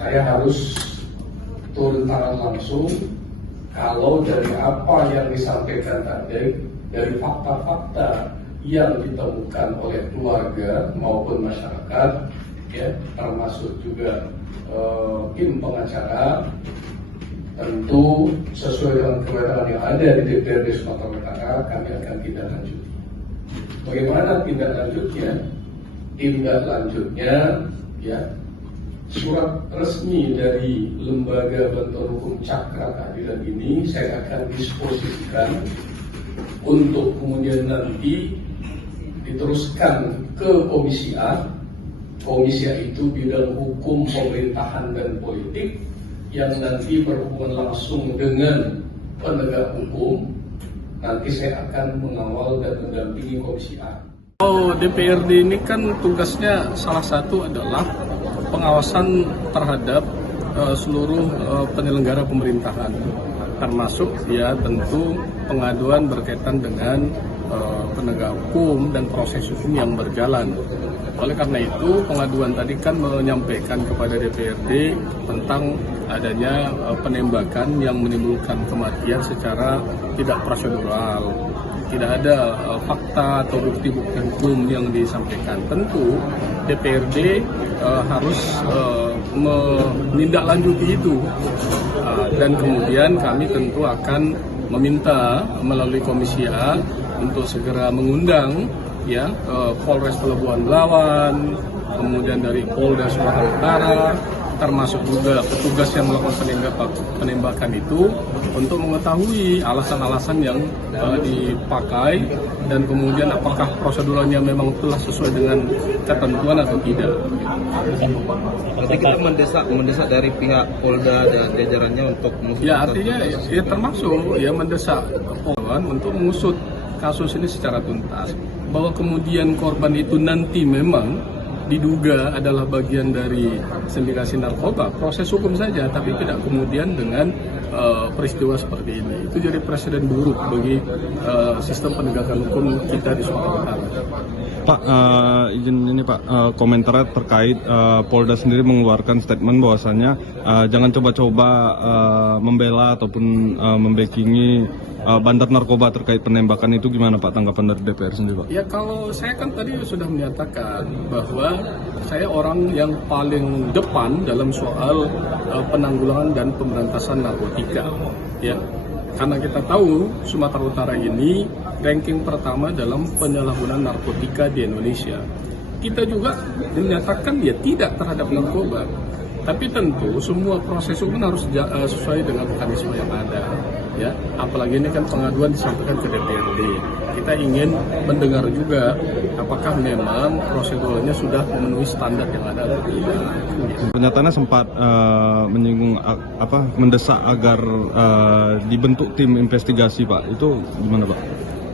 saya harus turun tangan langsung kalau dari apa yang disampaikan tadi, dari fakta-fakta yang ditemukan oleh keluarga maupun masyarakat, ya, termasuk juga tim pengacara, tentu sesuai dengan kewenangan yang ada di DPRD Sumatera Utara, kami akan tindak lanjuti. Bagaimana tindak lanjutnya? Tindak lanjutnya, ya, surat resmi dari Lembaga Bantuan Hukum Cakra Keadilan ini saya akan disposisikan untuk kemudian nanti diteruskan ke Komisi A. Komisi A itu bidang hukum, pemerintahan, dan politik yang nanti berhubungan langsung dengan penegak hukum. Nanti saya akan mengawal dan mendampingi Komisi A. DPRD ini kan tugasnya salah satu adalah pengawasan terhadap seluruh penyelenggara pemerintahan, termasuk ya tentu pengaduan berkaitan dengan penegak hukum dan proses hukum yang berjalan. Oleh karena itu, pengaduan tadi kan menyampaikan kepada DPRD tentang adanya penembakan yang menimbulkan kematian secara tidak prosedural. Tidak ada fakta atau bukti-bukti hukum yang disampaikan. Tentu DPRD harus menindaklanjuti itu. Dan kemudian kami tentu akan meminta melalui Komisi A untuk segera mengundang, ya, Polres Pelabuhan Belawan, kemudian dari Polda Sumatera Utara, termasuk juga petugas yang melakukan penembakan itu untuk mengetahui alasan-alasan yang dipakai dan kemudian apakah prosedurnya memang telah sesuai dengan ketentuan atau tidak. Berarti kita mendesak dari pihak Polda dan jajarannya untuk mengusut. Ya, artinya ya termasuk ya mendesak Polda untuk mengusut kasus ini secara tuntas. Bahwa kemudian korban itu nanti memang diduga adalah bagian dari sindikasi narkoba, proses hukum saja, tapi tidak kemudian dengan peristiwa seperti ini. Itu jadi presiden buruk bagi sistem penegakan hukum kita di Sumatera Utara. Pak, izin ini Pak, komentar terkait Polda sendiri mengeluarkan statement bahwasannya jangan coba-coba membela ataupun membackingi bandar narkoba terkait penembakan itu. Gimana Pak tanggapan dari DPR sendiri Pak? Ya, kalau saya kan tadi sudah menyatakan bahwa saya orang yang paling depan dalam soal penanggulangan dan pemberantasan narkotika, ya. Karena kita tahu Sumatera Utara ini ranking pertama dalam penyalahgunaan narkotika di Indonesia. Kita juga menyatakan ya tidak terhadap narkoba. Tapi tentu semua proses hukum harus sesuai dengan mekanisme yang ada, ya. Apalagi ini kan pengaduan disampaikan ke DPRD. Kita ingin mendengar juga apakah memang prosedurnya sudah memenuhi standar yang ada atau tidak. Pernyataannya sempat menyinggung mendesak agar dibentuk tim investigasi Pak. Itu gimana Pak?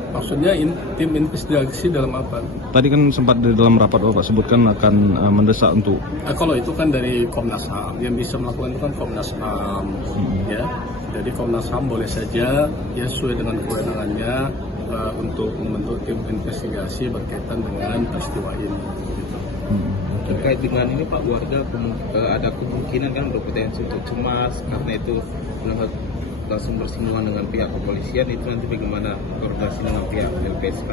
Maksudnya tim investigasi dalam apa? Tadi kan sempat di dalam rapat Bapak sebutkan akan mendesak untuk. Kalau itu kan dari Komnas HAM, yang bisa melakukan itu kan Komnas HAM, ya. Jadi Komnas HAM boleh saja ya sesuai dengan kewenangannya untuk membentuk tim investigasi berkaitan dengan peristiwa ini. Gitu. Terkait dengan ini Pak, warga ada kemungkinan kan berpotensi untuk cemas karena itu langsung bersinggungan dengan pihak kepolisian. Itu nanti bagaimana koordinasi dengan pihak LPSK?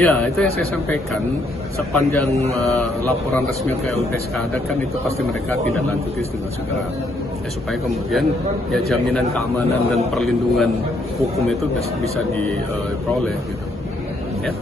Ya, itu yang saya sampaikan sepanjang laporan resmi ke LPSK ada kan itu pasti mereka tidak lanjuti dengan segera, ya, supaya kemudian ya jaminan keamanan dan perlindungan hukum itu bisa diperoleh gitu, ya.